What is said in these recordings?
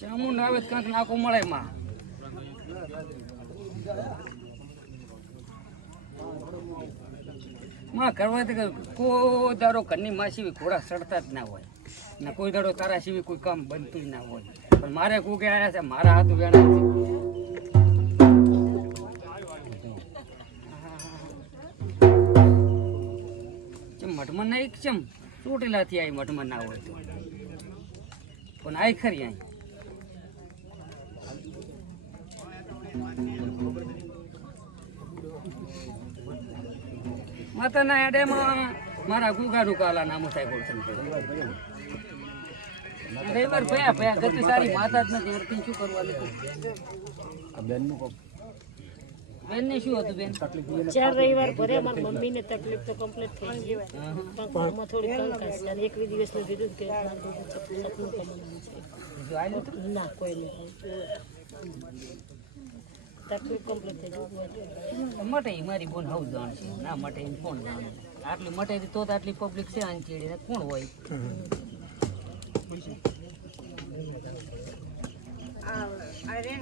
ચામુંડ આવે કાંક નાખો મળે માં માં કરવા તો કોઈ દાડો ઘરની માં સિવાય ઘોડા સડતા જ ના હોય ને કોઈ દાડો તારા સિવાય કોઈ કામ બનતું જ ના હોય પણ મારે કોઈ આવ્યા છે મારા હાથ વેણા મઠમાં ના એક ચમ ચોટેલાથી આવી મઠમાં ના હોય તો પણ આઈ ખરી અહીં માતાના એડેમાં મારા ગુગાનું કાલા નામો થાય ગોળસન રવિવાર ભયા ભયા ગતિ સારી માતા જ નથી વર્તી શું કરવાનું બેન ને શું હતું બેન 4 રવિવાર ભરે મારી મમ્મી ને તકલીફ તો કમ્પ્લીટ થઈ ગઈ પણ થોડી કંકાસ છે એક દિવસ નું કીધું કે સપનું કમાવાનું છે ના કોઈ નહીં તકલીફ કમ્પ્લીટ થઈ ગઈ મટે મારી બોન હાઉ જાણ છે ના મટે કોણ જાણે આટલી મટે તો આટલી પબ્લિક છે આંચેડી કોણ હોય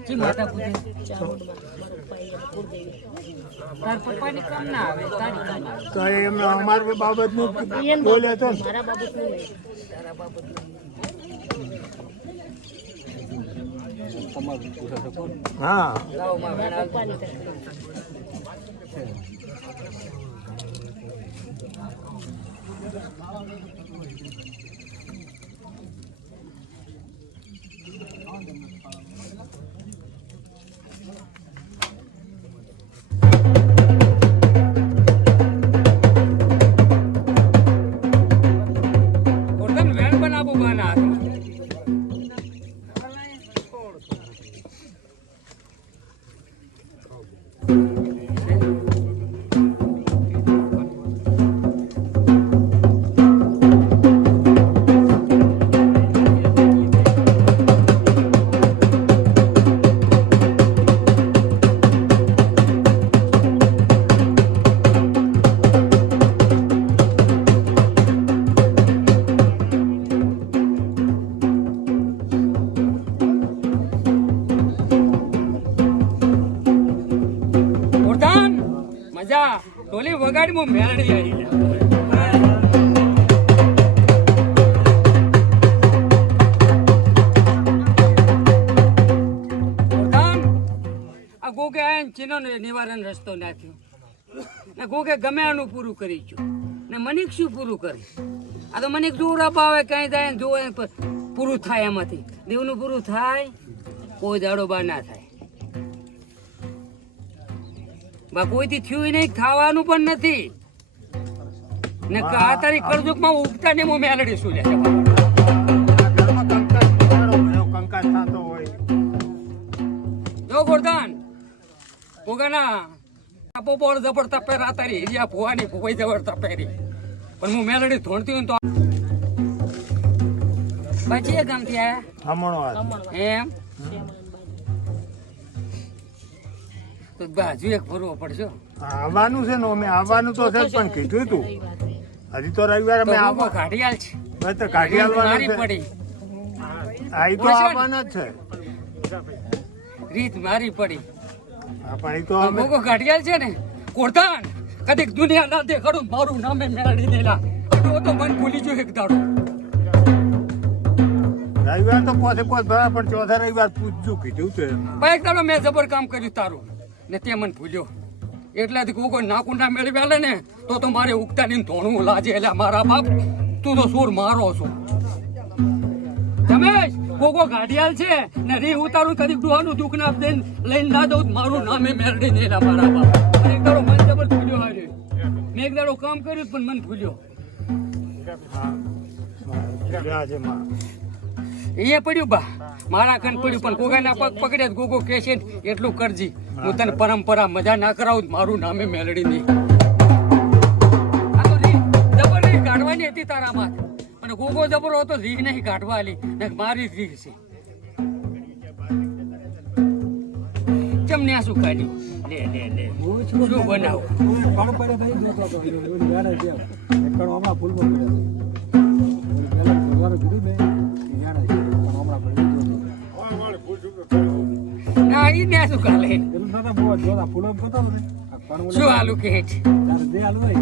જી માતા પૂજે તાર પપ્પાની કામ ના આવે તારી કામ આવે તો એમને અમાર બાબતનું બોલે તો મારા બાબતનું નહીં તારા બાબતનું હા ગામમાં વેણા પપ્પાની તકલીફ ટોલી વગાડીમાં મેળડી આવી આ ગોગે આવીને ચીનો નિવારણ રસ્તો નાખ્યો ને ગોગે ગમે આનું પૂરું કરી ગયું ને મનિક શું પૂરું કરે આ તો મનિક જોર અપાવે કઈ જાય ને જોવે પૂરું થાય એમાંથી દેવનું પૂરું થાય કોઈ દાડો બા ના થાય બા કોઈથી થયું નહીં ખાવાનું પણ નથી ને આ તારી કરજુકમાં ઉગતા ને હું મેલડી શું લે કંકાસ થતો હોય જો ગોરદાન પોગાના આપો બોળ જબરતા પહેરા તારી હિરિયા ભુવાની ભુવાઈ જબરતા પહેરી પણ હું મેલડી ધોણતી હોય તો પછી ગામથી આયા એમ તો બાજુ એક ભરવો પડશે આવવાનું છે ને અમે આવવાનું તો છે પણ કીધું તું હજી તો રવિવારે અમે આવવા કાઢિયાલ છે બસ તો કાઢિયાલ મારી પડી આ તો આવવાના જ છે રીત મારી પડી પણ એ તો અમે મોકો કાઢિયાલ છે ને કોરતાન કદીક દુનિયા ના દેખાડું મારું નામે મેળડી દેલા તો મન ભૂલી જો એક દાડો રવિવાર તો પોતે ભરા પણ ચોથા રવિવાર પૂછજો કીધું છે એક દાડો મેં જબર કામ કર્યું તારું ને તે મને ભૂલ્યો એટલાથી કોઈ નાકું ના મેળવી આલે ને તો મારે ઉગતા ની ધોણું લાજે એટલે મારા બાપ તું તો સોર મારો છો રમેશ કોકો ગાડિયાલ છે ને રી ઉતારું કદી ડોહાનું દુઃખ ના લઈને ના દઉં મારું નામે મેળડી ને એલા મારા બાપ એક દાડો મન જબર ભૂલ્યો હારે મેં એક દાડો કામ કર્યું પણ મન ભૂલ્યો એ પડ્યું બા મારા કન પડ્યું પણ ગોગાના પગ પકડ્યા ગોગો કે છે એટલું કરજી હું તને પરંપરા મજા ના કરાવું મારું નામે મેલડી નહીં આ તો જબર નહીં કાઢવાની હતી તારામાં અને ગોગો જબર હતો રીહ નહીં કાઢવા આલી ને મારી રીહ છે ચમને આ શું કાઢ્યું લે શું બનાવું ના ઈ ને શું કાલે શું આલુ કે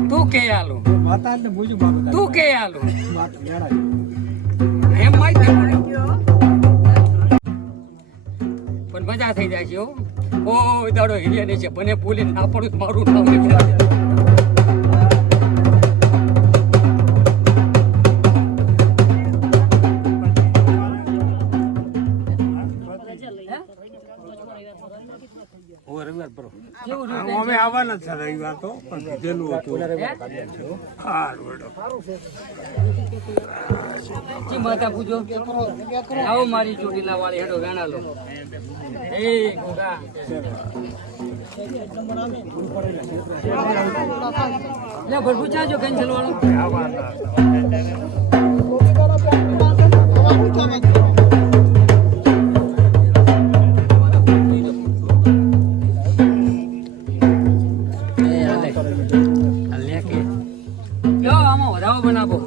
તું કે આલુ તું કે આલુ એમ માહિતી પણ મજા થઈ જાય છે ઓ દાડો હિરિયા ને છે બને બોલી ના પડું તો મારું નામ નીકળે અમે આવવાના છે રવિવાર તો પણ કીધેલું હતું જી માતા પૂજો આવો મારી ચોટીલા વાળી હેડો ગાણા લો એ ગોગા લે ભરપૂર ચાજો કેન્સલ વાળો બનાવો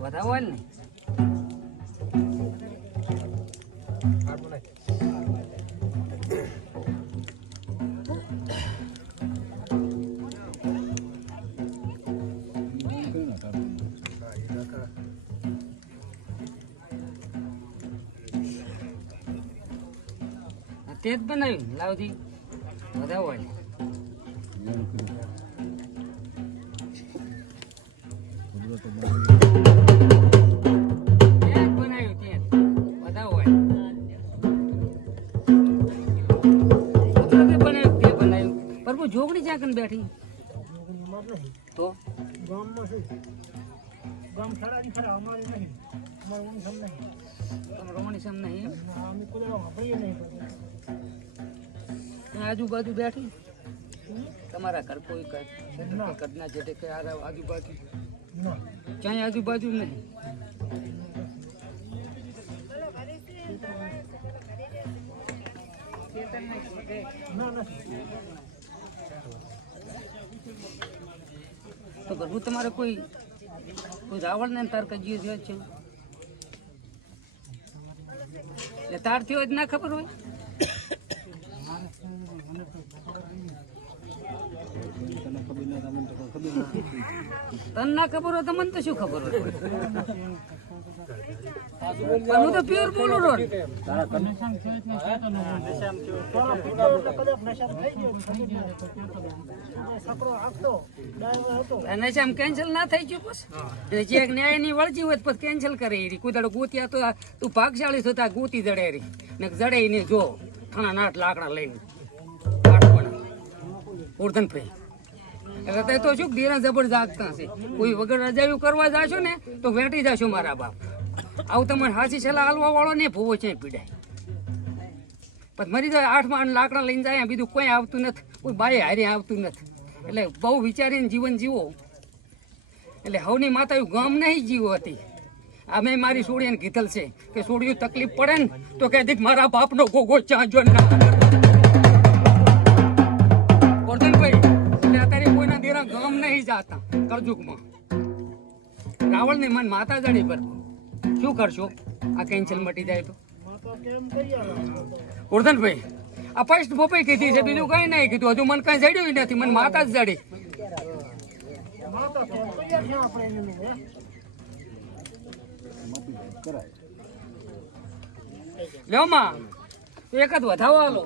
વધાવો ને તે જ બનાવ્યું લાવથી વધાવો ને જોગણી ચાકન બેઠી તો રમણી સમ નહીં આજુબાજુ બેઠી તમારા ઘર કોઈ ઘરના જેટે કે આજુબાજુ ક્યાંય આજુબાજુ નહીં તો પ્રભુ તમારે કોઈ રાવણ ને તાર કજ્યું છે એટલે તાર થયો જ ના ખબર હોય તને ના ખબર હોય તો મને તો શું ખબર હોય હું તો પ્યોર બોલું રોડ નશામ કેન્સલ ના થઈ ગયું પછી જે ન્યાય ની વળજી હોય પછી કેન્સલ કરે કુદાડો ગોત્યા તો તું ભાગશાળી છો ત્યાં ગોતી જડે રી ને જડે ને જો થાણા નાટ લાકડા લઈને ઉર્ધનભાઈ એટલે તો શું ધીરા જબર જાગતા છે કોઈ વગર રજાયું કરવા જાશો ને તો વેટી જાશો મારા બાપ આવું તમારે હાસી છેલ્લા હાલવા વાળો ને ભૂવો છે પીડાય પછી મરી જાય 8 લાકડા લઈને જાય બીજું કોઈ આવતું નથી કોઈ બાય હારી આવતું નથી એટલે બહુ વિચારીને જીવન જીવો એટલે હવની માતા ગામ નહીં જીવો હતી અમે મારી સોડીને કીધેલ છે કે સોડીયું તકલીફ પડે ને તો કે દીક મારા બાપનો ગોગો ચાંજો ના વર્ધનભાઈ એટલે અત્યારે કોઈના દેરા ગામ નહીં જાતા કળજુગમાં રાવણ ને મન માતા જડી પર શું કરશો આ કેન્સલ મટી જાય તો વર્ધનભાઈ આ ફર્સ્ટ બોપાઈ કીધી છે બીજું કઈ નહીં કીધું હજુ મને કઈ જડ્યું નથી મને માતા જ જડી લ્યો માં એક જ વધાવો આલો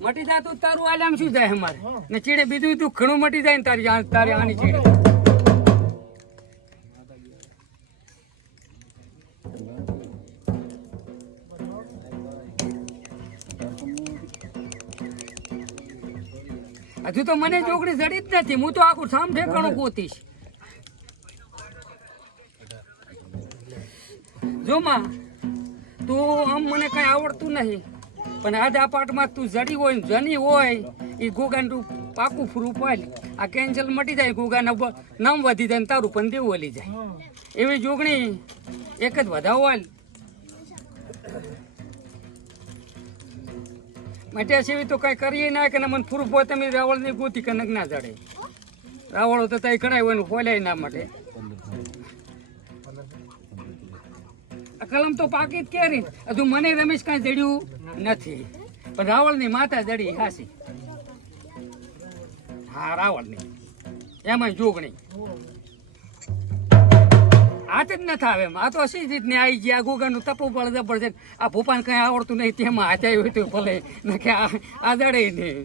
મટી જાય તો તારું આલામ શું જાય અમારે ને ચીડે બીજું તું ઘણું મટી જાય ને તારી આની ચીડે હજુ તો મને જોગણી જડી જ નથી. હું તો આખું સામ ઠેકાણું ગોતીશ. જો માં તું આમ મને કઈ આવડતું નહીં, પણ આધા પાટમાં તું જડી હોય ને જની હોય એ ગોગાને તું પાકું ફૂરું પાડ. આ કેન્સલ મટી જાય, ગોગાના નામ વધી જાય ને તારું પણ દેવું વળી જાય. એવી જોગણી એક જ વધાવો હાલ. માટે સેવી તો કઈ કરીએ ના કે મને ફૂરું હોય તમે રાવળની ગોતી કનક ના જડે. રાવળો તો તઈ કણાય હોય ફોલાય ના માટે. કલમ તો પાકી જ કેરી. હજુ મને રમેશ કાંઈ જડ્યું નથી, પણ રાવળની માતા જડી હાસી. હા રાવળની એમાં જોગણી હાથ જ નથી આવે. આ તો અસી રીતને આવી ગયા. ગોગાનું તપવું પડે જબરજસ્ત. આ ભૂપાને કઈ આવડતું નહીં તેમાં હાથ આવ્યું હતું ભલે, કે આ જડે નહીં.